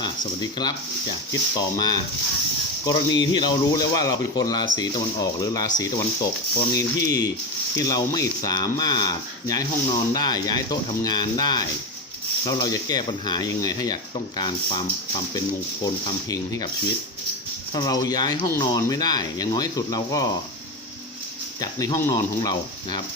อะสวัสดีครับจากคลิปต่อมา กรณีที่เรารู้แล้วว่าเราเป็นคนราศีตะวันออก หรือราศีตะวันตก กรณีที่ที่เราไม่สามารถย้ายห้องนอนได้ ย้ายโต๊ะทำงานได้ แล้วเราจะแก้ปัญหายังไง ถ้าอยากต้องการความความเป็นมงคลความเฮงให้กับชีวิต ถ้าเราย้ายห้องนอนไม่ได้ อย่างน้อยสุดเราก็ จัดในห้องนอนของเรานะครับ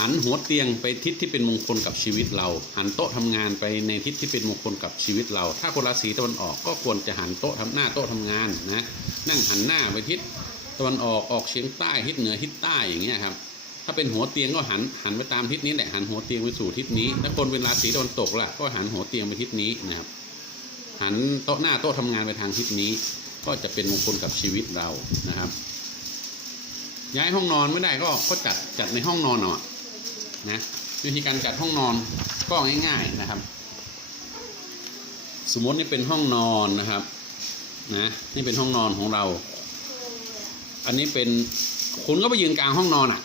หันหัวเตียงไปทิศที่เป็นมงคลกับชีวิตเรา หันโต๊ะทำงานไปในทิศที่เป็นมงคลกับชีวิตเรา ถ้าคนราศีตะวันออกก็ควรจะหันโต๊ะทำหน้าโต๊ะทำงานนะนั่งหันหน้าไปทิศตะวันออกออกเฉียงใต้ทิศเหนือทิศใต้อย่างเงี้ยครับถ้าเป็นหัวเตียงก็หันหันไปตามทิศนี้แหละหันหัวเตียงไปสู่ทิศนี้ถ้าคนเป็นราศีตะวันตกล่ะก็หันหัวเตียงไปทิศนี้นะครับ หันโต๊ะหน้าโต๊ะทำงานไปทางทิศนี้ ก็จะเป็นมงคลกับชีวิตเรานะครับ ย้ายห้องนอนไม่ได้ก็ก็จัดจัดในห้องนอนเอานะวิธีการจัดห้องนอนก็ง่าย ๆนะครับ สมมตินี่เป็นห้องนอนนะครับนะนี่เป็นห้องนอนของเรา อันนี้เป็นคุณก็ไปยืนกลางห้องนอนอะ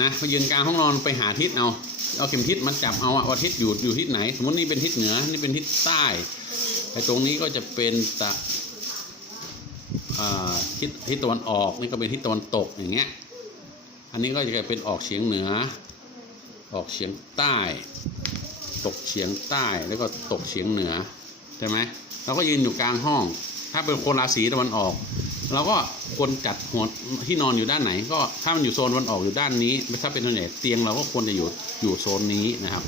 นะไปยืนกลางห้องนอนไปหาทิศเอาเอาเข็มทิศมันจับเอาอะว่าทิศอยู่อยู่ทิศไหน สมมตินี่เป็นทิศเหนือนี่เป็นทิศใต้ไอ้ตรงนี้ก็จะเป็นตะ ทิศทิศตะวันออกนี่ก็เป็นทิศตะวันตกอย่างเงี้ย อันนี้ก็จะกลายเป็นออกเฉียงเหนือ ออกเฉียงใต้ ตกเฉียงใต้แล้วก็ตกเฉียงเหนือใช่ไหมเราก็ยืนอยู่กลางห้อง ถ้าเป็นคนราศีตะวันออกเราก็ควรจัดหัวที่นอนอยู่ด้านไหน ก็ถ้ามันอยู่โซนตะวันออกอยู่ด้านนี้ ถ้าเป็นตัวไหนเตียงเราก็ควรจะอยู่อยู่โซนนี้นะครับ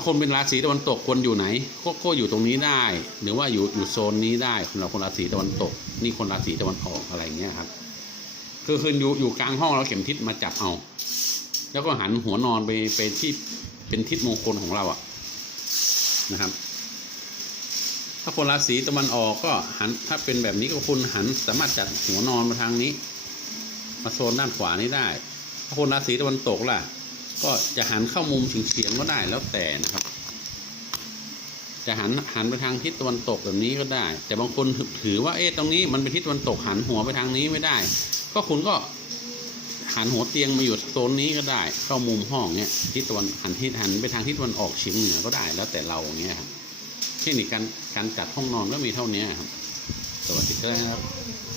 าคนเป็นราศีตะวันตกควรอยู่ไหนก็ก็อยู่ตรงนี้ได้ หรือว่าอยู่อยู่โซนนี้ได้สำหรับคนราศีตะวันตก นี่คนราศีตะวันออกอะไรเงี้ยครับ คือคืออยู่อยู่กลางห้องเราเข็มทิศมาจับเอา แล้วก็หันหัวนอนไปไปที่เป็นทิศมงคลของเราอะนะครับ ถ้าคนราศีตะวันออกก็หันถ้าเป็นแบบนี้ก็คุณหันสามารถจัดหัวนอนมาทางนี้ มาโซนด้านขวานี้ได้ ถ้าคนราศีตะวันตกล่ะ ก็จะหันเข้ามุมเฉียงๆก็ได้แล้วแต่นะครับ จะหันหันไปทางทิศตะวันตกแบบนี้ก็ได้ แต่บางคนถือว่าเอ๊ะตรงนี้มันเป็นทิศตะวันตกหันหัวไปทางนี้ไม่ได้ ก็คุณก็หันหัวเตียงมาอยู่โซนนี้ก็ได้ เข้ามุมห้องเนี้ยทิศตะวันหันทิศหันไปทางทิศตะวันออกเฉียงเหนือก็ได้แล้วแต่เราอย่างเงี้ยครับเทคนิคการการจัดห้องนอนก็มีเท่านี้ครับ สวัสดีครับ